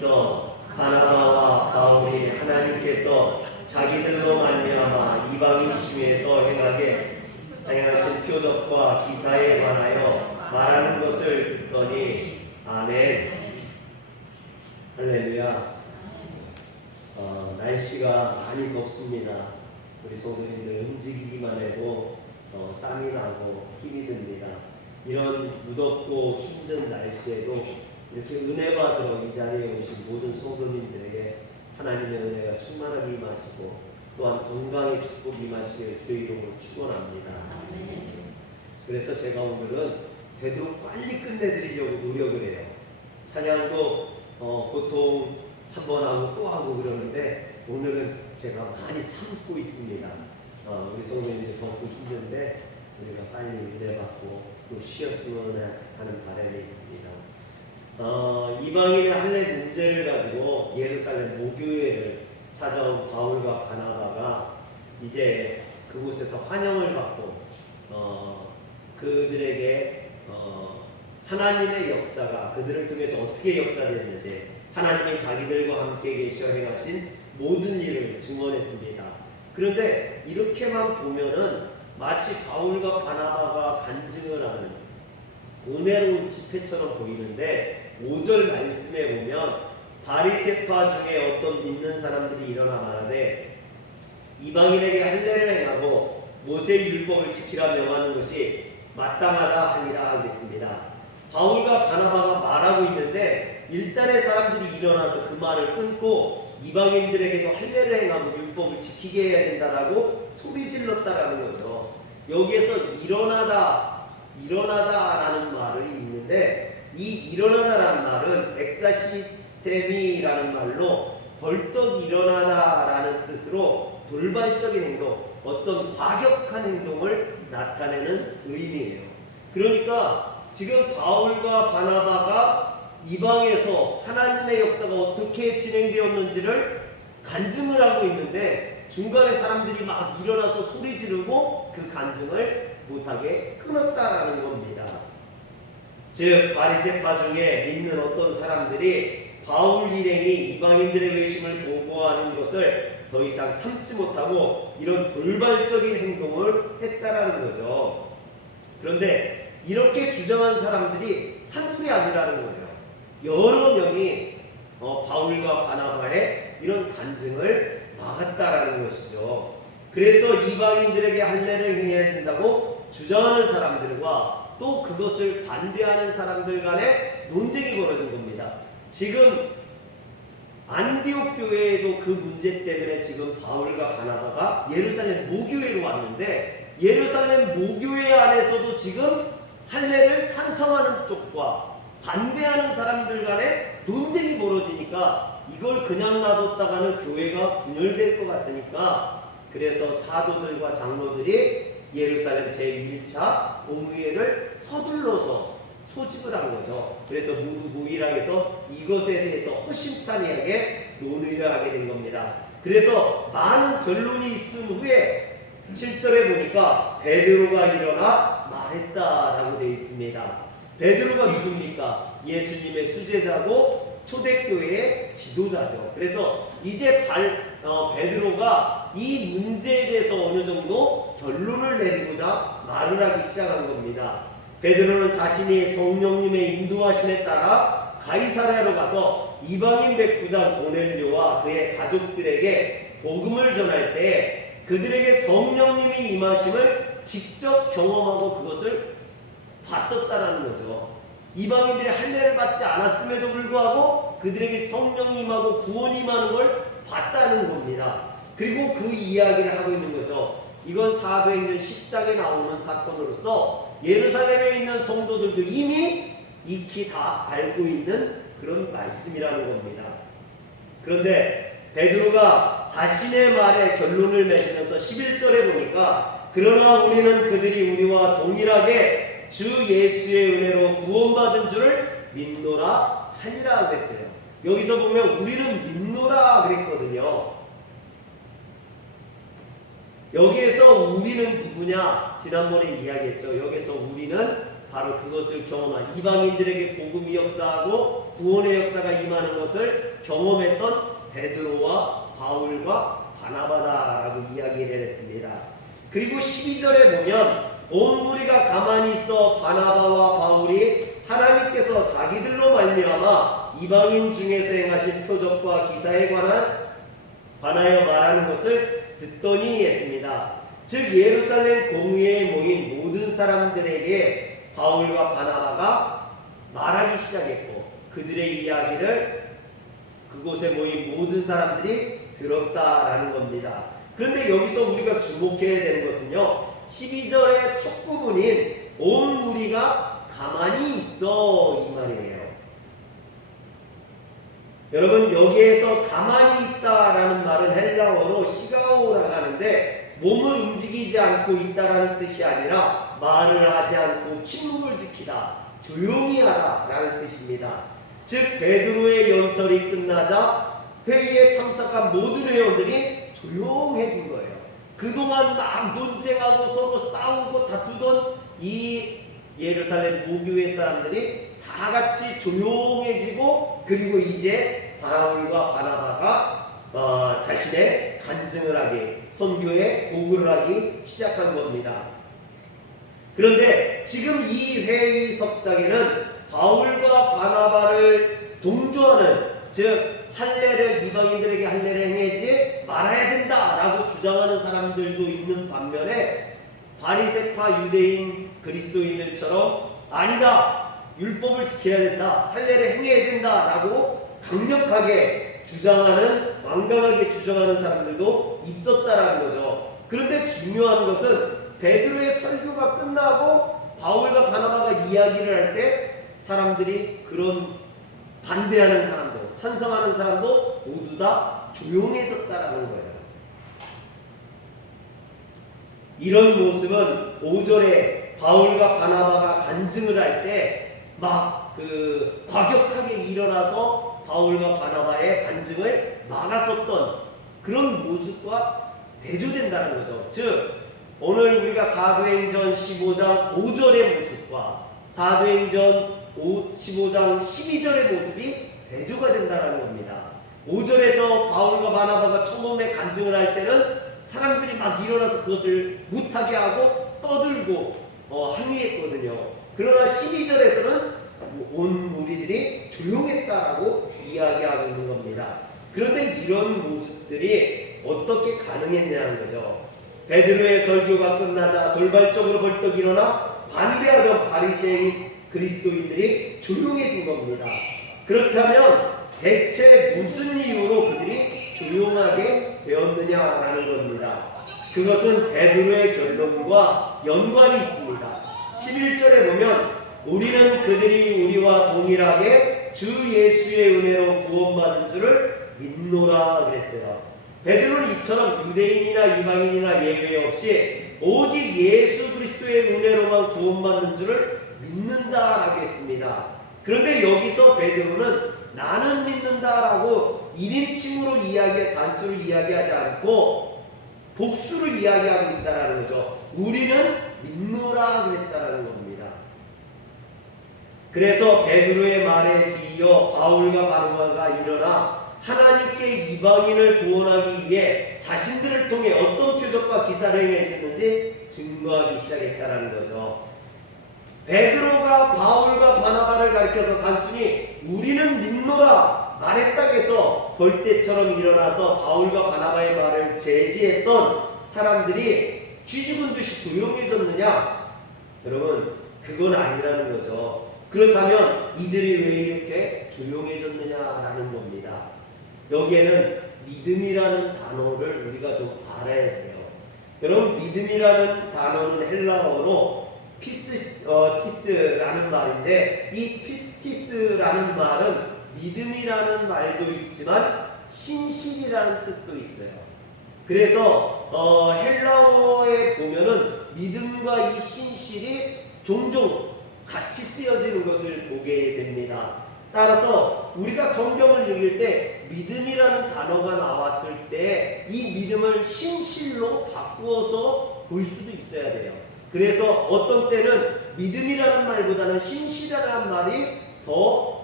있어 바나바와 바울이 하나님께서 자기들로 말미암아 이방인 중에서 행하신 표적과 기사에 관하여 말하는 것을 듣더니 아멘. 할렐루야. 날씨가 많이 덥습니다. 우리 성도님들 움직이기만 해도 땀이 나고 힘이 듭니다. 이런 무덥고 힘든 날씨에도 이렇게 은혜 받으러 이 자리에 오신 모든 성도님들에게 하나님의 은혜가 충만하게 임하시고 또한 건강의 축복이 임하시기를 주의 이름으로 축원합니다. 그래서 제가 오늘은 되도록 빨리 끝내드리려고 노력을 해요. 찬양도 보통 한 번 하고 또 하고 그러는데 오늘은 제가 많이 참고 있습니다. 우리 성도님들 덥고 힘든데 우리가 빨리 은혜 받고 또 쉬었으면 하는 바람이 있습니다. 이방인의 할례 문제를 가지고 예루살렘 모교회를 찾아온 바울과 바나바가 이제 그곳에서 환영을 받고 그들에게 하나님의 역사가 그들을 통해서 어떻게 역사되는지 하나님이 자기들과 함께 계셔 행하신 모든 일을 증언했습니다. 그런데 이렇게만 보면은 마치 바울과 바나바가 간증을 하는 은혜로운 집회처럼 보이는데 5절 말씀에 보면 바리새파 중에 어떤 믿는 사람들이 일어나 말하되 이방인에게 할례를 행하고 모세의 율법을 지키라 명하는 것이 마땅하다 하니라 하겠습니다. 바울과 바나바가 말하고 있는데 일단의 사람들이 일어나서 그 말을 끊고 이방인들에게도 할례를 행하고 율법을 지키게 해야 된다라고 소리 질렀다라는 거죠. 여기에서 일어나다라는 말이 있는데 이 일어나다라는 말은 엑사시스템이라는 말로 벌떡 일어나다라는 뜻으로 돌발적인 행동, 어떤 과격한 행동을 나타내는 의미예요. 그러니까 지금 바울과 바나바가 이방에서 하나님의 역사가 어떻게 진행되었는지를 간증을 하고 있는데 중간에 사람들이 막 일어나서 소리 지르고 그 간증을 못하게 끊었다라는 겁니다. 즉 바리새파 중에 믿는 어떤 사람들이 바울 일행이 이방인들의 외심을 보고하는 것을 더 이상 참지 못하고 이런 돌발적인 행동을 했다라는 거죠. 그런데 이렇게 주장한 사람들이 한둘이 아니라는 거예요. 여러 명이 바울과 바나바의 이런 간증을 막았다라는 것이죠. 그래서 이방인들에게 할례를 행해야 된다고 주장하는 사람들과 또 그것을 반대하는 사람들 간에 논쟁이 벌어진 겁니다. 지금 안디옥 교회에도 그 문제 때문에 지금 바울과 바나바가 예루살렘 모교회로 왔는데 예루살렘 모교회 안에서도 지금 할례를 찬성하는 쪽과 반대하는 사람들 간에 논쟁이 벌어지니까 이걸 그냥 놔뒀다가는 교회가 분열될 것 같으니까 그래서 사도들과 장로들이 예루살렘 제1차 공의회를 서둘러서 소집을 한 거죠. 그래서 모두 모이라 해서 이것에 대해서 허심탄회하게 논의를 하게 된 겁니다. 그래서 많은 변론이 있은 후에 7절에 보니까 베드로가 일어나 말했다라고 되어 있습니다. 베드로가 누굽니까? 예수님의 수제자고 초대교회의 지도자죠. 그래서 이제 베드로가 이 문제에 대해서 어느 정도 결론을 내리고자 말을 하기 시작한 겁니다. 베드로는 자신이 성령님의 인도하심에 따라 가이사랴로 가서 이방인 백부장 고넬료와 그의 가족들에게 복음을 전할 때 그들에게 성령님이 임하심을 직접 경험하고 그것을 봤었다라는 거죠. 이방인들이 할례를 받지 않았음에도 불구하고 그들에게 성령이 임하고 구원이 임하는 걸 봤다는 겁니다. 그리고 그 이야기를 하고 있는 거죠. 이건 사도행전 10장에 나오는 사건으로서 예루살렘에 있는 성도들도 이미 익히 다 알고 있는 그런 말씀이라는 겁니다. 그런데 베드로가 자신의 말에 결론을 맺으면서 11절에 보니까 그러나 우리는 그들이 우리와 동일하게 주 예수의 은혜로 구원받은 줄을 믿노라 하니라 그랬어요. 여기서 보면 우리는 믿노라 그랬거든요. 여기에서 우리는 누구냐? 지난번에 이야기했죠. 여기서 우리는 바로 그것을 경험한 이방인들에게 복음이 역사하고 구원의 역사가 임하는 것을 경험했던 베드로와 바울과 바나바다라고 이야기를 했습니다. 그리고 12절에 보면 온 무리가 가만히 있어 바나바와 바울이 하나님께서 자기들로 말미암아 이방인 중에서 행하신 표적과 기사에 관하여 말하는 것을 듣더니 했습니다. 즉 예루살렘 공회에 모인 모든 사람들에게 바울과 바나바가 말하기 시작했고 그들의 이야기를 그곳에 모인 모든 사람들이 들었다라는 겁니다. 그런데 여기서 우리가 주목해야 되는 것은요, 12절의 첫 부분인 온 무리가 가만히 있어 이 말이에요. 여러분, 여기에서 가만히 있다라는 말은 헬라어로 시가오라고 하는데 몸을 움직이지 않고 있다라는 뜻이 아니라 말을 하지 않고 침묵을 지키다, 조용히 하다라는 뜻입니다. 즉 베드로의 연설이 끝나자 회의에 참석한 모든 회원들이 조용해진 거예요. 그동안 막 논쟁하고 서로 싸우고 다투던 이 예루살렘 모교회 사람들이 다 같이 조용해지고, 그리고 이제 바울과 바나바가 자신의 간증을 하기, 선교에 보고를 하기 시작한 겁니다. 그런데 지금 이 회의석상에는 바울과 바나바를 동조하는, 즉 할례를, 이방인들에게 할례를 행하지 말아야 된다라고 주장하는 사람들도 있는 반면에 바리새파 유대인 그리스도인들처럼 아니다, 율법을 지켜야 된다, 할례를 행해야 된다라고 강력하게 주장하는, 완강하게 주장하는 사람들도 있었다라는 거죠. 그런데 중요한 것은 베드로의 설교가 끝나고 바울과 바나바가 이야기를 할 때 사람들이, 그런 반대하는 사람도 찬성하는 사람도 모두 다 조용해졌다라는 거예요. 이런 모습은 5절에 바울과 바나바가 간증을 할 때 막 과격하게 일어나서 바울과 바나바의 간증을 막았었던 그런 모습과 대조된다는 거죠. 즉 오늘 우리가 사도행전 15장 5절의 모습과 사도행전 15장 12절의 모습이 대조가 된다는 겁니다. 5절에서 바울과 바나바가 처음에 간증을 할 때는 사람들이 막 일어나서 그것을 못하게 하고 떠들고 항의했거든요. 그러나 12절에서는 온 무리들이 조용했다라고 이야기하고 있는 겁니다. 그런데 이런 모습들이 어떻게 가능했냐는 거죠. 베드로의 설교가 끝나자 돌발적으로 벌떡 일어나 반대하던 바리새인 그리스도인들이 조용해진 겁니다. 그렇다면 대체 무슨 이유로 그들이 조용하게 되었느냐라는 겁니다. 그것은 베드로의 결론과 연관이 있습니다. 11절에 보면 우리는 그들이 우리와 동일하게 주 예수의 은혜로 구원받은 줄을 믿노라 그랬어요. 베드로는 이처럼 유대인이나 이방인이나 예외 없이 오직 예수 그리스도의 은혜로만 구원받는 줄을 믿는다라고 했습니다. 그런데 여기서 베드로는 나는 믿는다라고 1인칭으로 단수를 이야기하지 않고 복수를 이야기하고 있다라는 거죠. 우리는 믿노라 그랬다라는 겁니다. 그래서 베드로의 말에 뒤이어 바울과 바나바가 일어나 하나님께 이방인을 구원하기 위해 자신들을 통해 어떤 표적과 기사를 행했었는지 증거하기 시작했다라는 거죠. 베드로가 바울과 바나바를 가리켜서 단순히 우리는 믿노라 말했다고 해서 벌떼처럼 일어나서 바울과 바나바의 말을 제지했던 사람들이 쥐죽은 듯이 조용해졌느냐? 여러분, 그건 아니라는 거죠. 그렇다면 이들이 왜 이렇게 조용해졌느냐라는 겁니다. 여기에는 믿음이라는 단어를 우리가 좀 알아야 돼요. 여러분, 믿음이라는 단어는 헬라어로 피스티스라는 말인데, 이 피스티스라는 말은 믿음이라는 말도 있지만 신실이라는 뜻도 있어요. 그래서 헬라어에 보면은 믿음과 이 신실이 종종 같이 쓰여지는 것을 보게 됩니다. 따라서 우리가 성경을 읽을 때 믿음이라는 단어가 나왔을 때 이 믿음을 신실로 바꾸어서 볼 수도 있어야 돼요. 그래서 어떤 때는 믿음이라는 말보다는 신실이라는 말이 더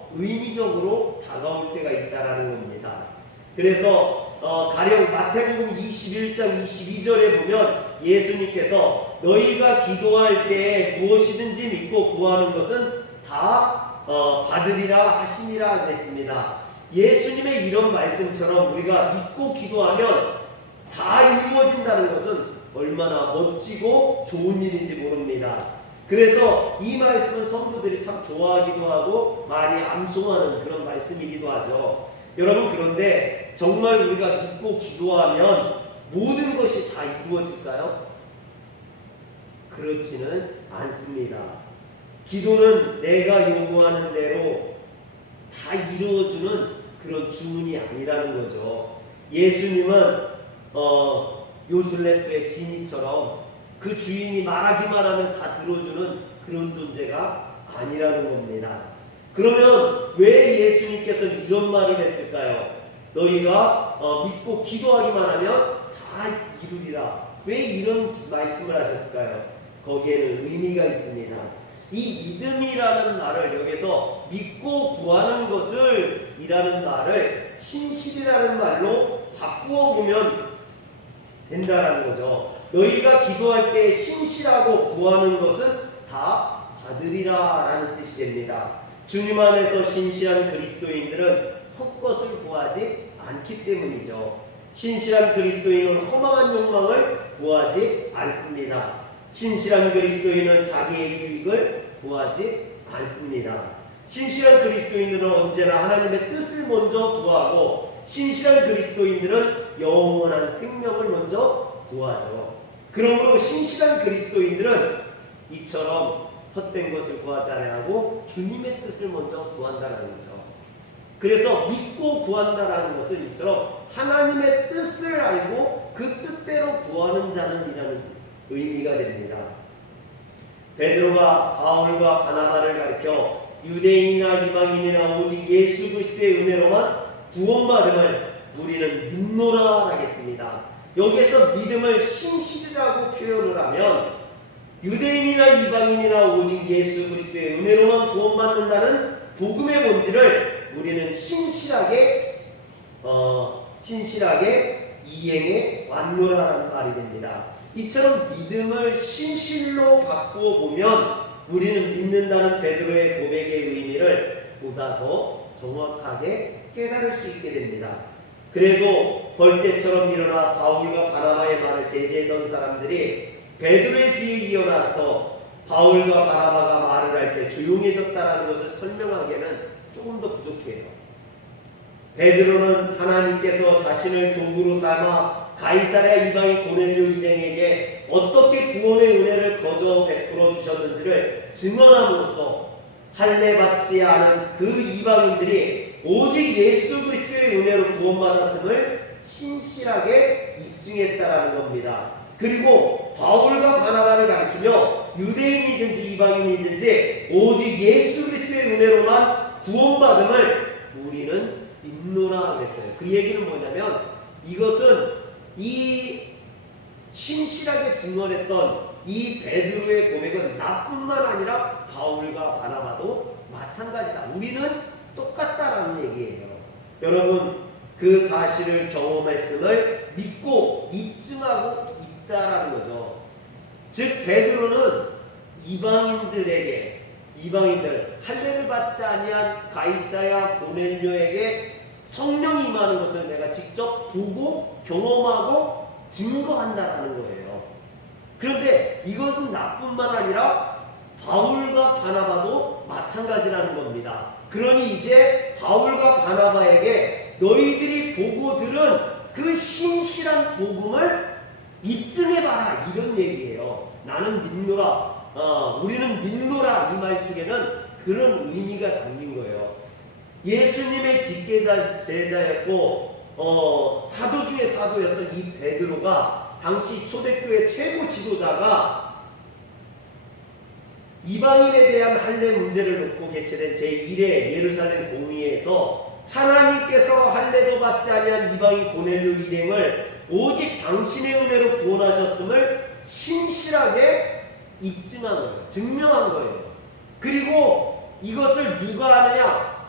의미적으로 다가올 때가 있다라는 겁니다. 그래서 가령 마태복음 21장 22절에 보면 예수님께서 너희가 기도할 때 무엇이든지 믿고 구하는 것은 다 받으리라 하시니라 그랬습니다. 예수님의 이런 말씀처럼 우리가 믿고 기도하면 다 이루어진다는 것은 얼마나 멋지고 좋은 일인지 모릅니다. 그래서 이 말씀은 성도들이 참 좋아하기도 하고 많이 암송하는 그런 말씀이기도 하죠. 여러분, 그런데 정말 우리가 믿고 기도하면 모든 것이 다 이루어질까요? 그렇지는 않습니다. 기도는 내가 요구하는 대로 다 이루어주는 그런 주문이 아니라는 거죠. 예수님은 요술레트의 지니처럼 그 주인이 말하기만 하면 다 들어주는 그런 존재가 아니라는 겁니다. 그러면 왜 예수님께서는 이런 말을 했을까요? 너희가 믿고 기도하기만 하면 다 이루리라. 왜 이런 말씀을 하셨을까요? 거기에는 의미가 있습니다. 이 믿음이라는 말을 여기서 믿고 구하는 것을 이라는 말을 신실이라는 말로 바꾸어 보면 된다라는 거죠. 너희가 기도할 때 신실하고 구하는 것은 다 받으리라 라는 뜻이 됩니다. 주님 안에서 신실한 그리스도인들은 헛것을 구하지 않기 때문이죠. 신실한 그리스도인은 허망한 욕망을 구하지 않습니다. 신실한 그리스도인은 자기의 유익을 구하지 않습니다. 신실한 그리스도인들은 언제나 하나님의 뜻을 먼저 구하고 신실한 그리스도인들은 영원한 생명을 먼저 구하죠. 그러므로 신실한 그리스도인들은 이처럼 헛된 것을 구하지 아니하고 주님의 뜻을 먼저 구한다는 거죠. 그래서 믿고 구한다라는 것은 이처럼 하나님의 뜻을 알고 그 뜻대로 구하는 자는이라는 의미가 됩니다. 베드로가 바울과 바나바를 가리켜 유대인이나 이방인이나 오직 예수 그리스도의 은혜로만 구원받음을 우리는 믿노라 하겠습니다. 여기에서 믿음을 신실이라고 표현을 하면 유대인이나 이방인이나 오직 예수 그리스도의 은혜로만 구원받는다는 복음의 본질을 우리는 신실하게 이행해 왔노라라는 말이 됩니다. 이처럼 믿음을 신실로 바꾸어 보면 우리는 믿는다는 베드로의 고백의 의미를 보다 더 정확하게 깨달을 수 있게 됩니다. 그래도 벌떼처럼 일어나 바울과 바나바의 말을 제지했던 사람들이 베드로의 뒤에 이어나서 바울과 바나바가 말을 할 때 조용해졌다는 것을 설명하기에는 조금 더 부족해요. 베드로는 하나님께서 자신을 도구로 삼아 가이사랴 이방인 고넬료 일행에게 어떻게 구원의 은혜를 거저 베풀어 주셨는지를 증언함으로써 할례 받지 않은 그 이방인들이 오직 예수 그리스도의 은혜로 구원받았음을 신실하게 입증했다라는 겁니다. 그리고 바울과 바나바를 가리키며 유대인이든지 이방인이든지 오직 예수 그리스도의 은혜로만 구원받음을 우리는 믿노라 그랬어요. 그 얘기는 뭐냐면 이것은 이 신실하게 증언했던 이 베드로의 고백은 나뿐만 아니라 바울과 바나바도 마찬가지다. 우리는 똑같다라는 얘기예요. 여러분, 그 사실을 경험했음을 믿고 입증하고 있다라는 거죠. 즉 베드로는 이방인들 할례를 받지 아니한 가이사랴 고넬료에게 성령이 임하는 것을 내가 직접 보고 경험하고 증거한다라는 거예요. 그런데 이것은 나뿐만 아니라 바울과 바나바도 마찬가지라는 겁니다. 그러니 이제 바울과 바나바에게 너희들이 보고 들은 그 신실한 복음을 입증해봐라 이런 얘기예요. 나는 믿노라, 우리는 믿노라 이 말 속에는 그런 의미가 담긴 거예요. 예수님의 제자였고 사도 중에 사도였던 이 베드로가 당시 초대교회 최고 지도자가 이방인에 대한 할례 문제를 놓고 개최된 제1회 예루살렘 공의회에서 하나님께서 할례도 받지 아니한 이방인 고넬료 일행을 오직 당신의 은혜로 구원하셨음을 신실하게 입증한 거예요. 증명한 거예요. 그리고 이것을 누가 하느냐?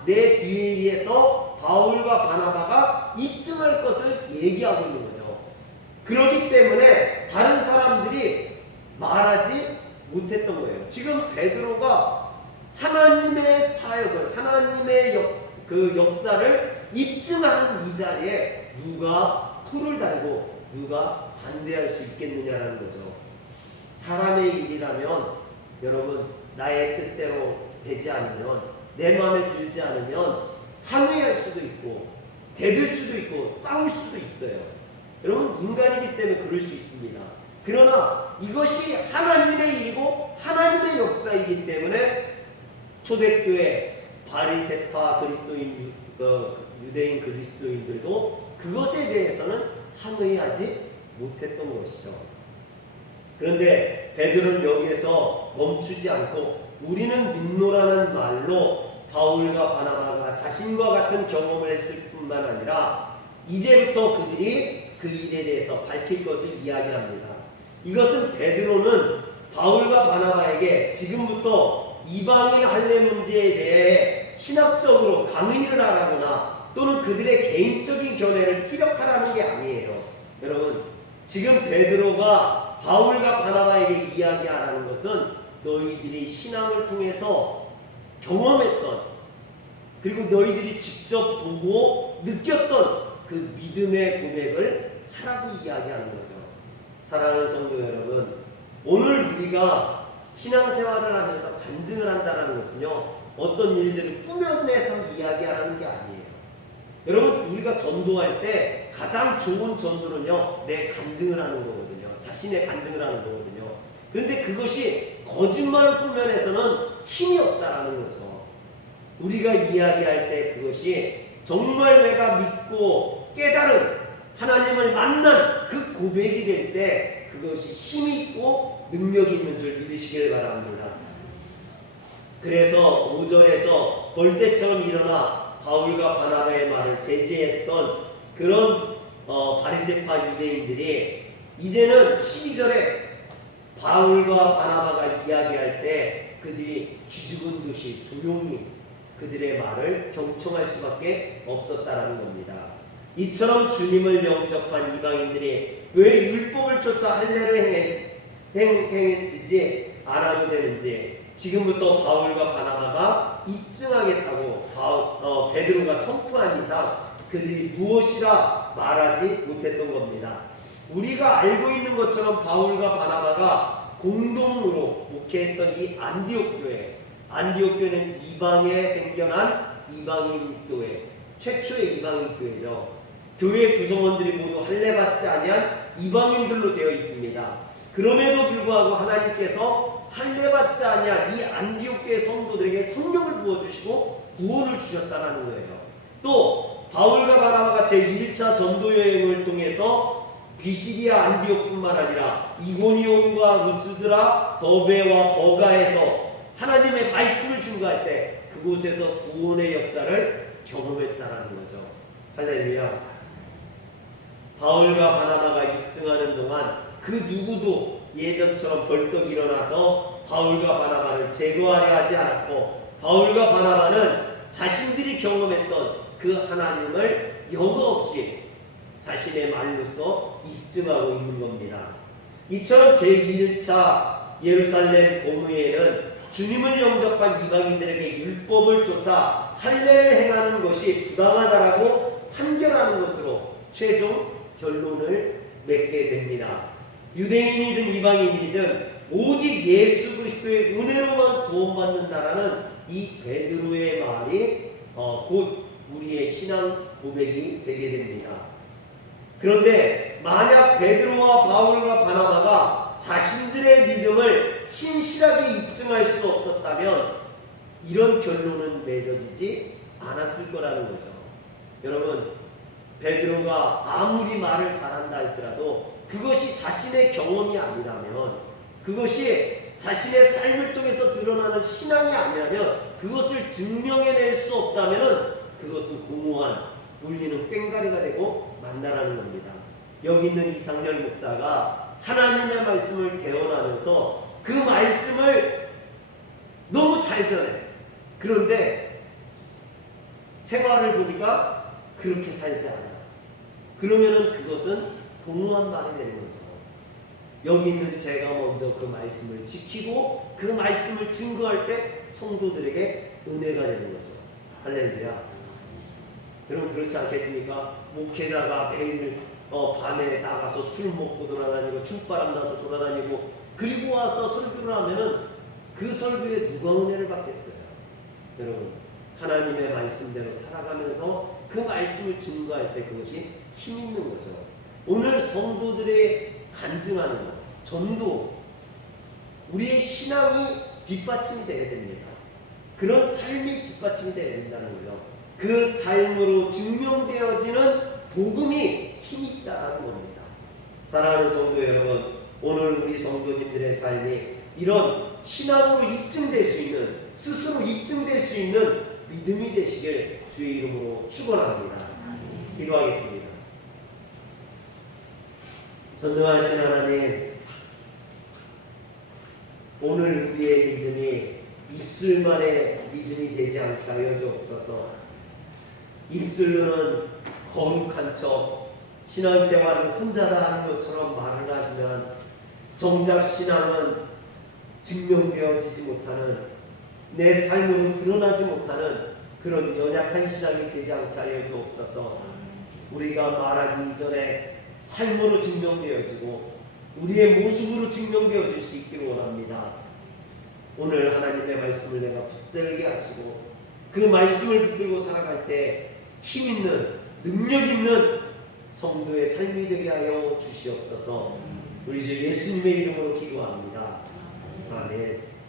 내 뒤에서 바울과 바나바가 입증할 것을 얘기하고 있는 거죠. 그렇기 때문에 다른 사람들이 말하지 못했던 거예요. 지금 베드로가 하나님의 사역을, 하나님의 그 역사를 입증하는 이 자리에 누가 토를 달고 누가 반대할 수 있겠느냐라는 거죠. 사람의 일이라면 여러분, 나의 뜻대로 되지 않으면, 내 마음에 들지 않으면 항의할 수도 있고 대들 수도 있고 싸울 수도 있어요. 여러분, 인간이기 때문에 그럴 수 있습니다. 그러나 이것이 하나님의 일이고 하나님의 역사이기 때문에 초대교회 바리새파 그리스도인, 유대인 그리스도인들도 그것에 대해서는 항의하지 못했던 것이죠. 그런데 베드로는 여기에서 멈추지 않고 우리는 믿노라는 말로 바울과 바나바가 자신과 같은 경험을 했을 뿐만 아니라 이제부터 그들이 그 일에 대해서 밝힐 것을 이야기합니다. 이것은 베드로는 바울과 바나바에게 지금부터 이방인 할례 문제에 대해 신학적으로 강의를 하라거나 또는 그들의 개인적인 견해를 피력하라는 게 아니에요. 여러분, 지금 베드로가 바울과 바나바에게 이야기하라는 것은 너희들이 신앙을 통해서 경험했던, 그리고 너희들이 직접 보고 느꼈던 그 믿음의 고백을 하라고 이야기하는 거죠. 사랑하는 성도 여러분, 오늘 우리가 신앙생활을 하면서 간증을 한다는 것은요, 어떤 일들을 꾸며내서 이야기하라는 게 아니에요. 여러분, 우리가 전도할 때 가장 좋은 전도는요, 내 간증을 하는 거거든요. 자신의 간증을 하는 거거든요. 그런데 그것이 거짓말을 꾸며내서는 힘이 없다라는 거죠. 우리가 이야기할 때 그것이 정말 내가 믿고 깨달은 하나님을 만난 그 고백이 될 때 그것이 힘이 있고 능력이 있는 줄 믿으시길 바랍니다. 그래서 5절에서 벌떼처럼 일어나 바울과 바나바의 말을 제지했던 그런 바리새파 유대인들이 이제는 12절에 바울과 바나바가 이야기할 때 그들이 쥐죽은 듯이 조용히 그들의 말을 경청할 수밖에 없었다라는 겁니다. 이처럼 주님을 영접한 이방인들이 왜 율법을 쫓아 할례를 행했지 않아도 되는지 지금부터 바울과 바나바가 입증하겠다고 베드로가 선포한 이상 그들이 무엇이라 말하지 못했던 겁니다. 우리가 알고 있는 것처럼 바울과 바나바가 공동으로 목회했던 이 안디옥 교회, 안디옥 교회는 이방에 생겨난 이방인 교회, 최초의 이방인 교회죠. 교회 구성원들이 모두 할례받지 아니한 이방인들로 되어 있습니다. 그럼에도 불구하고 하나님께서 할례받지 아니한 이 안디옥 교회 성도들에게 성령을 부어주시고 구원을 주셨다는 거예요. 또 바울과 바나바가 제1차 전도 여행을 통해서 비시리아 안디옥뿐만 아니라 이고니온과 루스드라, 더베와 버가에서 하나님의 말씀을 증거할 때 그곳에서 구원의 역사를 경험했다라는 거죠. 할렐루야. 바울과 바나바가 입증하는 동안 그 누구도 예전처럼 벌떡 일어나서 바울과 바나바를 제거하려 하지 않았고, 바울과 바나바는 자신들이 경험했던 그 하나님을 여과 없이 자신의 말로써 입증하고 있는 겁니다. 이처럼 제1차 예루살렘 공회에는 주님을 영접한 이방인들에게 율법을 쫓아 할례를 행하는 것이 부당하다라고 판결하는 것으로 최종 결론을 맺게 됩니다. 유대인이든 이방인이든 오직 예수 그리스도의 은혜로만 구원받는다라는 이 베드로의 말이 곧 우리의 신앙 고백이 되게 됩니다. 그런데 만약 베드로와 바울과 바나바가 자신들의 믿음을 신실하게 입증할 수 없었다면 이런 결론은 맺어지지 않았을 거라는 거죠. 여러분, 베드로가 아무리 말을 잘한다 할지라도 그것이 자신의 경험이 아니라면, 그것이 자신의 삶을 통해서 드러나는 신앙이 아니라면, 그것을 증명해낼 수 없다면 그것은 공허한 울리는 꽹과리가 되고 만다라는 겁니다. 여기 있는 이상열 목사가 하나님의 말씀을 대언하면서 그 말씀을 너무 잘 전해. 그런데 생활을 보니까 그렇게 살지 않아. 그러면은 그것은 동무한 말이 되는 거죠. 여기 있는 제가 먼저 그 말씀을 지키고 그 말씀을 증거할 때 성도들에게 은혜가 되는 거죠. 할렐루야. 여러분 그렇지 않겠습니까? 목회자가 매일 밤에 나가서 술 먹고 돌아다니고 죽바람 나서 돌아다니고 그리고 와서 설교를 하면은 그 설교에 누가 은혜를 받겠어요? 여러분 하나님의 말씀대로 살아가면서 그 말씀을 증거할 때 그것이 힘 있는 거죠. 오늘 성도들의 간증하는 것, 전도, 우리의 신앙이 뒷받침이 되어야 됩니다. 그런 삶이 뒷받침이 되어야 된다는 거예요. 그 삶으로 증명되어지는 복음이 힘이 있다는 겁니다. 사랑하는 성도 여러분, 오늘 우리 성도님들의 삶이 이런 신앙으로 입증될 수 있는, 스스로 입증될 수 있는 믿음이 되시길 주의 이름으로 축원합니다. 기도하겠습니다. 전능하신 하나님, 오늘 우리의 믿음이 입술만의 믿음이 되지 않게 하여 주옵소서. 입술로는 거룩한 척 신앙생활을 혼자다 하는 것처럼 말을 하지만 정작 신앙은 증명되어지지 못하는, 내 삶으로 드러나지 못하는 그런 연약한 신앙이 되지 않게 하여 주옵소서. 우리가 말하기 이전에 삶으로 증명되어지고 우리의 모습으로 증명되어질 수 있기를 원합니다. 오늘 하나님의 말씀을 내가 붙들게 하시고 그 말씀을 붙들고 살아갈 때 힘 있는, 능력 있는 성도의 삶이 되게 하여 주시옵소서. 우리 주 예수님의 이름으로 기도합니다. 아멘.